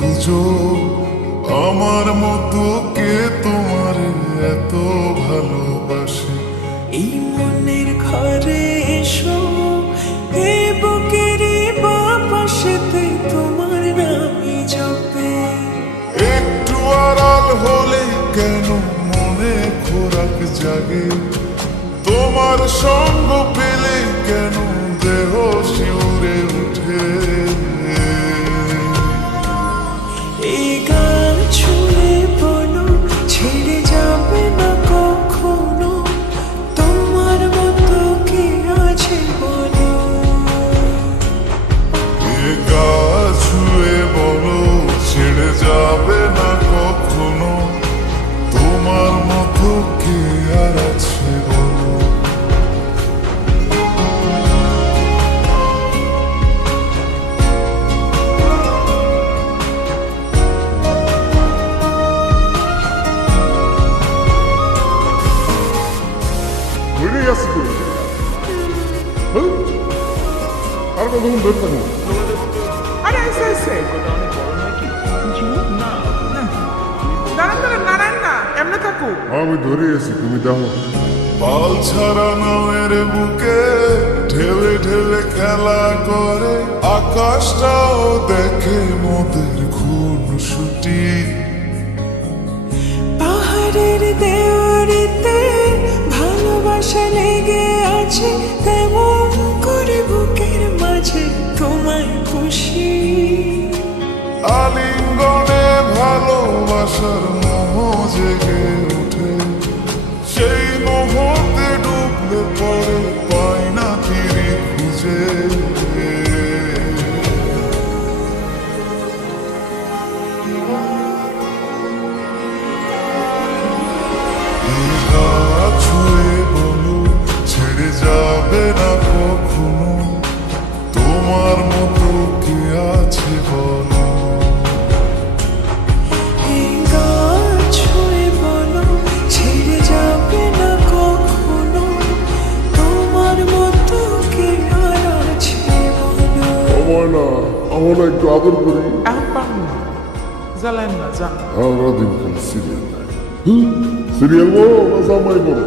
চোখ আমার মতো কে তোমার এত ভালোবাসে? এই মনের ঘরে এসো এ বুকের বাপাশেতে তোমার জপে। একটু আড়াল হলে কেন মনে খোরাক জাগে? তোমার সঙ্গ পেলে কেন দেহ শিউরে উঠে? যাবে না কখনো তোমার মতো কে আর আছে বলো হ্যাঁ? আর কতক্ষণ ধরে থাকব আরে এসে এসে দাঁড়ান নারায়ণ না থাকু? আমি ধরে আছি তুমি দেখো পাল ছাড়া নামের বুকে ঢেলে ঢেলে খেলা করে আকাশটাও দেখে মোদের খুন ছুটি। পাহাড়ের দেওয়ারিতে ভালোবাসা লেগে আছে তেমন করে বুকের মাঝে তোমায় খুশি আলিঙ্গনে ভালোবাসার মোহ জেগে সেই মোহতে ডুবলে পরে পাই না খুঁজে। আমার না আমার একটু আদর করি। জ্বালেন না যান আমরা দিন সিরিয়াল সিরিয়াল বলো না জামাই বলো।